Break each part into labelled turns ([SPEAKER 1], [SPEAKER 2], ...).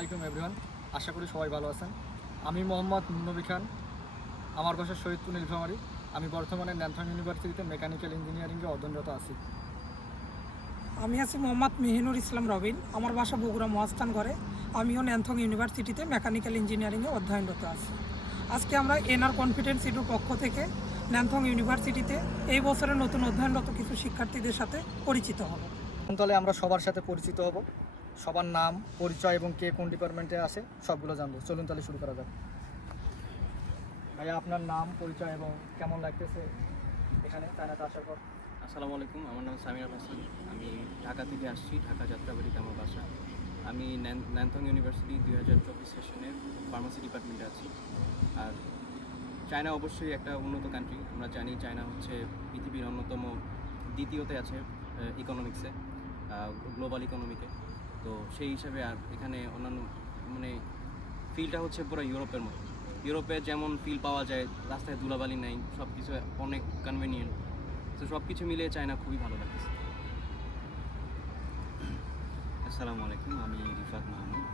[SPEAKER 1] আলাইকুম এভরিওয়ান আশা করি সবাই ভালো আছেন। আমি মোহাম্মদ নবী খান। আমার বাসা শহীদপুর নীলফামারী আমি বর্তমানে ন্যান্থন ইউনিভার্সিটিতে মেকানিক্যাল ইঞ্জিনিয়ারিংয়ে অধ্যয়নরত আছি।
[SPEAKER 2] আমি আছি মোহাম্মদ মেহিনুর ইসলাম রবিন। আমার বাসা বগুড়া মহাস্থান করে আমিও ন্যান্থং ইউনিভার্সিটিতে মেকানিক্যাল ইঞ্জিনিয়ারিংয়ে অধ্যয়নরত আছি। আজকে আমরা এনআর কনফিডেন্স ইডুর পক্ষ থেকে ন্যান্থং ইউনিভার্সিটিতে এই বছরের নতুন অধ্যয়নরত কিছু শিক্ষার্থীদের সাথে পরিচিত হব।
[SPEAKER 1] তাহলে আমরা সবার সাথে পরিচিত হব। সবার নাম, পরিচয় এবং কে কোন ডিপার্টমেন্টে আসে সবগুলো জানব। চলুন তাহলে শুরু করা যাক। ভাইয়া, আপনার নাম, পরিচয় এবং কেমন লাগতেছে এখানে চায়নাতে আসার পর?
[SPEAKER 3] আসসালামু আলাইকুম, আমার নাম সামির আল হাসান। আমি ঢাকা থেকে আসছি, ঢাকা যাত্রাবাড়িতে আমার বাসা আমি ন্যান- ন্যানথং ইউনিভার্সিটি দুই হাজার চব্বিশ সেশনের ফার্মাসি ডিপার্টমেন্টে আছি। আর চায়না অবশ্যই একটা উন্নত কান্ট্রি আমরা জানি চায়না হচ্ছে পৃথিবীর অন্যতম, দ্বিতীয়তে আছে ইকোনমিক্সে গ্লোবাল ইকোনমিকে তো সেই হিসাবে আর এখানে অন্যান্য মানে ফিলটা হচ্ছে পুরো ইউরোপের মতো। ইউরোপে যেমন ফিল পাওয়া যায়, রাস্তায় ধুলাবালি নেই সব কিছু অনেক কনভেনিয়েন্ট তো সব কিছু মিলিয়ে চায়না খুবই ভালো লাগছে
[SPEAKER 4] আসসালামু আলাইকুম, আমি রিফাত মাহমুদ।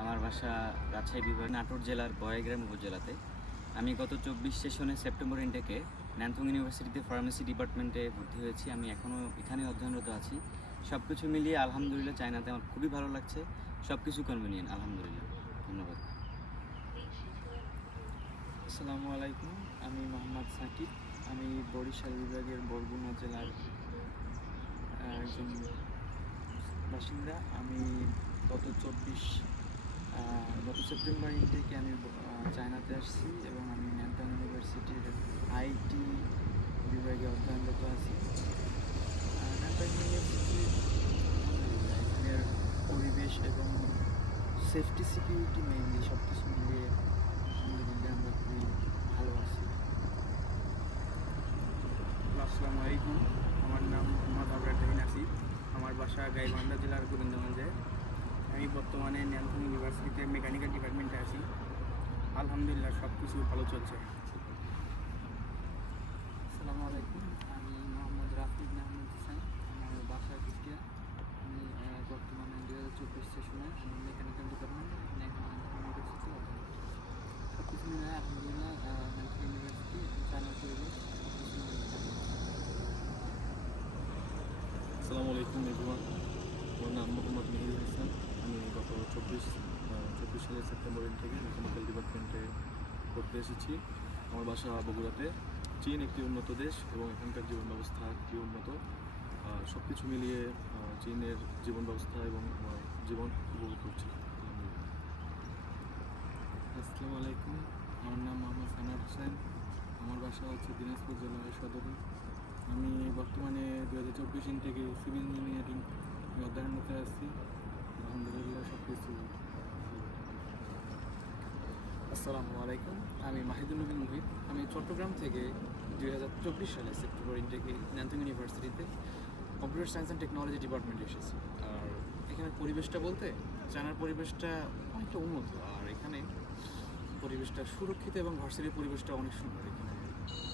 [SPEAKER 4] আমার বাসা রাজশাহী বিভাগ নাটোর জেলার বয়াগ্রাম উপজেলাতে। আমি গত চব্বিশ সেশনে সেপ্টেম্বর ইনটেকে ন্যানথং ইউনিভার্সিটিতে ফার্মেসি ডিপার্টমেন্টে ভর্তি হয়েছি। আমি এখনও এখানে অধ্যয়নরত আছি। সব কিছু মিলিয়ে আলহামদুলিল্লাহ চায়নাতে আমার খুবই ভালো লাগছে। সব কিছু কনভিনিয়েন্ট আলহামদুলিল্লাহ। ধন্যবাদ।
[SPEAKER 5] আসসালামু আলাইকুম, আমি মোহাম্মদ সাকিব। আমি বরিশাল বিভাগের বরগুনা জেলার একজন বাসিন্দা। আমি গত চব্বিশ গত সেপ্টেম্বর থেকে আমি চায়নাতে আসছি এবং আমি ন্যান্তাং ইউনিভার্সিটির আইটি বিভাগে অধ্যয়নরত আছি। সেফটি সিকিউরিটি মেইনলি সব কিছু মিলিয়ে আলহামদুলিল্লাহ আমরা খুবই ভালো আছি।
[SPEAKER 6] আসসালামু আলাইকুম। আমার নাম মোহাম্মদ আবরার তাহিন আসিফ আমার বাসা গাইবান্ধা জেলার গোবিন্দগঞ্জে। আমি বর্তমানে ন্যানথন ইউনিভার্সিটিতে মেকানিক্যাল ডিপার্টমেন্টে আছি। আলহামদুলিল্লাহ সব কিছু ভালো চলছে
[SPEAKER 5] আসসালামু আলাইকুম আমি মোহাম্মদ রাফিদ মাহমুদ হোসেন আমার বাসা কুষ্টিয়া আমি আহ, বর্তমানে দু হাজার চব্বিশ সেশনে আমি মেকানিক্যাল ডিপার্টমেন্ট ইউনিভার্সিটি মিলিয়ে ভালো।
[SPEAKER 7] আসসালামু আলাইকুম এভরিওয়ান। আমার নাম মোহাম্মদ মেহির হাসান। আমি গত চব্বিশ চব্বিশ সালের সেপ্টেম্বর থেকে মেকানিক্যাল ডিপার্টমেন্টে পড়তে এসেছি। আমার বাসা বগুড়াতে। চীন একটি উন্নত দেশ এবং এখানকার জীবন ব্যবস্থা খুবই উন্নত। সব কিছু মিলিয়ে চীনের জীবন ব্যবস্থা এবং আমার জীবন উপভোগ করছি।
[SPEAKER 5] আসসালামু আলাইকুম আমার নাম মোহাম্মদ সানার হোসেন। আমার বাসা হচ্ছে দিনাজপুর জেলার সদরে। আমি বর্তমানে দু হাজার চব্বিশ থেকে সিভিল ইঞ্জিনিয়ারিং অধ্যয়নরত আছি আলহামদুলিল্লাহ সব কিছু
[SPEAKER 6] আসসালামু আলাইকুম। আমি মাহিদুল নবীন মুহিত। আমি চট্টগ্রাম থেকে দুই হাজার চব্বিশ সালে সেপ্টেম্বর ইন্টেকে ন্যান্থং ইউনিভার্সিটিতে কম্পিউটার সায়েন্স অ্যান্ড টেকনোলজি ডিপার্টমেন্টে এসেছি। আর এখানের পরিবেশটা বলতে, চায়নার পরিবেশটা অনেকটা উন্নত। আর এখানে পরিবেশটা সুরক্ষিত এবং ভার্সিটির পরিবেশটা অনেক সুন্দর এখানে।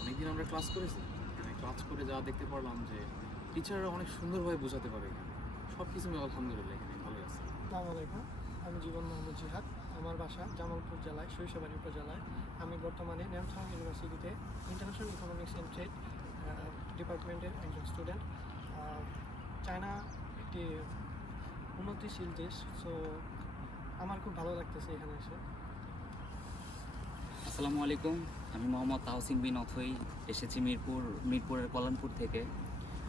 [SPEAKER 6] অনেকদিন আমরা ক্লাস করেছি, এখানে ক্লাস করে যা দেখতে পারলাম যে টিচাররা অনেক সুন্দরভাবে বোঝাতে পারে এখানে। সব কিছু আলহামদুলিল্লাহ এখানে ভালো আছে।
[SPEAKER 2] আসসালামু আলাইকুম, আমি জীবন মোহাম্মদ জিহাদ, আমার বাসা জামালপুর জেলায়, শৈশবাড়ি উপজেলায়। আমি বর্তমানে ন্যামথং ইউনিভার্সিটিতে ইন্টারন্যাশনাল ইকোনমিক্স অ্যান্ড ট্রেড ডিপার্টমেন্টের একজন স্টুডেন্ট চায়না একটি উন্নতিশীল দেশ সো আমার খুব ভালো লাগতেছে এখানে এসে।
[SPEAKER 4] আসসালামু আলাইকুম। আমি মোহাম্মদ তাহসিন বিন অথই, এসেছি মিরপুর, মিরপুরের কল্যাণপুর থেকে।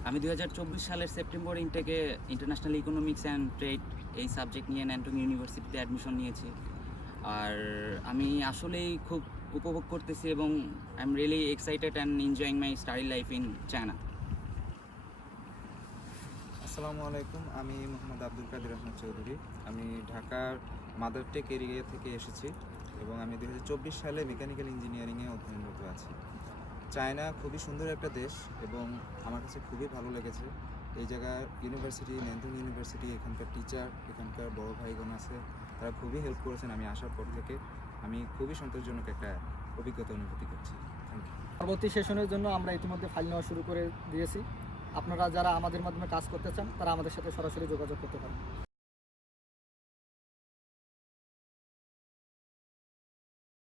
[SPEAKER 4] আমি দু হাজার চব্বিশ সালের সেপ্টেম্বর ইনটেকে ইন্টারন্যাশনাল ইকোনমিক্স অ্যান্ড ট্রেড এই সাবজেক্ট নিয়ে ন্যান্টং ইউনিভার্সিটিতে অ্যাডমিশন নিয়েছি। আর আমি আসলেই খুব উপভোগ করতেছি এবং I am really excited and enjoying my study life in China
[SPEAKER 8] আসসালামু আলাইকুম, আমি মোহাম্মদ আব্দুল কাদের আহমদ চৌধুরী। আমি ঢাকার মাদার টেক এরিয়া থেকে এসেছি। এবং আমি দু হাজার চব্বিশ সালে মেকানিক্যাল ইঞ্জিনিয়ারিংয়ে অধ্যয়নরত আছি। চায়না খুবই সুন্দর একটা দেশ এবং আমার কাছে খুবই ভালো লেগেছে। এই জায়গার ইউনিভার্সিটি ন্যান্থং ইউনিভার্সিটি এখানকার টিচার এখানকার বড় ভাইগণ আছে, তারা খুবই হেল্প করেছেন আমি আসার পর থেকে। আমি খুবই সন্তোষজনক একটা অভিজ্ঞতা অনুভূতি করছি। থ্যাংক ইউ
[SPEAKER 1] পরবর্তী সেশনের জন্য আমরা ইতিমধ্যে ফাইল নেওয়া শুরু করে দিয়েছি। আপনারা যারা আমাদের মাধ্যমে কাজ করতে চান, তারা আমাদের সাথে সরাসরি যোগাযোগ করতে পারেন।